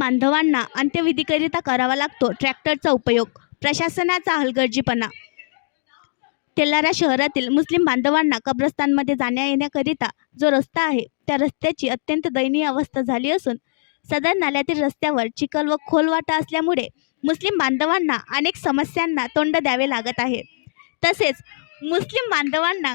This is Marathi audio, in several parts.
बांधवांना अंत्यविधीकरिता करावा लागतो ट्रॅक्टरचा उपयोग. प्रशासनाचा हलगर्जीपणा. तेलारा शहरातील मुस्लिम बांधवांना कब्रस्तानमध्ये जाण्या येण्याकरिता जो रस्ता आहे त्या रस्त्याची अत्यंत दयनीय अवस्था झाली असून सदर नाल्यातील रस्त्यावर चिखल व खोल वाटा असल्यामुळे मुस्लिम बांधवांना अनेक समस्यांना तोंड द्यावे लागत आहे. तसेच मुस्लिम बांधवांना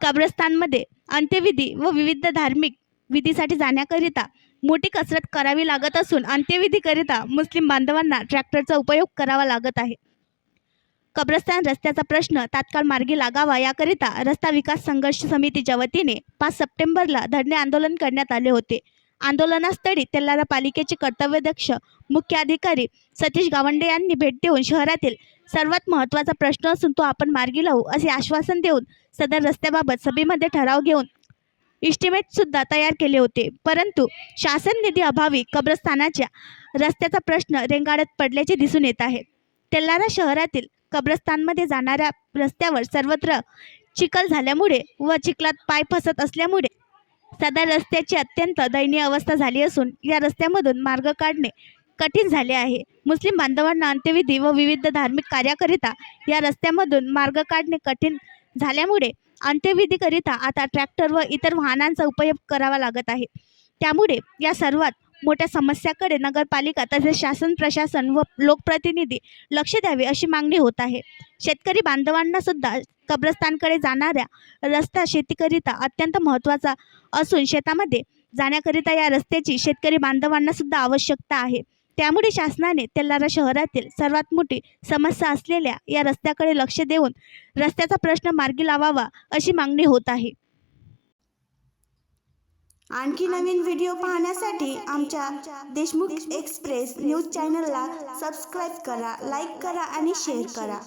कब्रस्तानमध्ये अंत्यविधी व विविध धार्मिक विधीसाठी जाण्याकरिता मोठी कसरत करावी लागत असून अंत्यविधीकरिता मुस्लिम बांधवांना ट्रॅक्टरचा उपयोग करावा लागत आहे. कब्रस्तान रस्त्याचा प्रश्न तात्काळ मार्गी लागावा याकरिता रस्ता विकास संघर्ष समितीच्या वतीने 5 सप्टेंबरला धरणे आंदोलन करण्यात आले होते. आंदोलनास्थळी तेलारा पालिकेचे कर्तव्यदक्ष मुख्य अधिकारी सतीश गावंडे यांनी भेट देऊन शहरातील सर्वात महत्त्वाचा प्रश्न असून तो आपण मार्गी लावू असे आश्वासन देऊन सदर रस्त्याबाबत सभेमध्ये ठराव घेऊन इस्टिमेट सुद्धा तयार केले होते. परंतु शासन निधी अभावी कब्रस्तानाच्या रस्त्याचा प्रश्न रेंगाळत पडल्याचे दिसून येत आहे. तेलारा शहरातील कब्रस्तानमध्ये जाणाऱ्या रस्त्यावर सर्वत्र चिखल झाल्यामुळे व चिखलात पाय फसत असल्यामुळे सदर रस्त्याची अत्यंत दयनीय अवस्था झाली असून या रस्त्यामधून मार्ग काढणे कठीण झाले आहे. मुस्लिम बांधवांना अंत्यविधी व विविध धार्मिक कार्याकरिता या रस्त्यामधून मार्ग काढणे कठीण झाल्यामुळे अंत्यविधीकरिता आता ट्रॅक्टर व इतर वाहनांचा उपयोग करावा लागत आहे. त्यामुळे या सर्वात मोठ्या समस्याकडे नगरपालिका तसेच शासन प्रशासन व लोकप्रतिनिधी लक्ष द्यावे अशी मागणी होत आहे. शेतकरी बांधवांना सुद्धा कब्रस्तानकडे जाणाऱ्या रस्ता शेतीकरिता अत्यंत महत्त्वाचा असून शेतामध्ये जाण्याकरिता या रस्त्याची शेतकरी बांधवांना सुद्धा आवश्यकता आहे. त्यामुळे शासनाने तेलारा शहरातील सर्वात मोठी समस्या असलेल्या या रस्त्याकडे लक्ष देऊन रस्त्याचा प्रश्न मार्गी लावावा अशी मागणी होत आहे. आणखी नवीन व्हिडिओ पाहण्यासाठी आमच्या देशमुख एक्सप्रेस न्यूज चॅनलला सबस्क्राईब करा, लाईक करा आणि शेअर करा.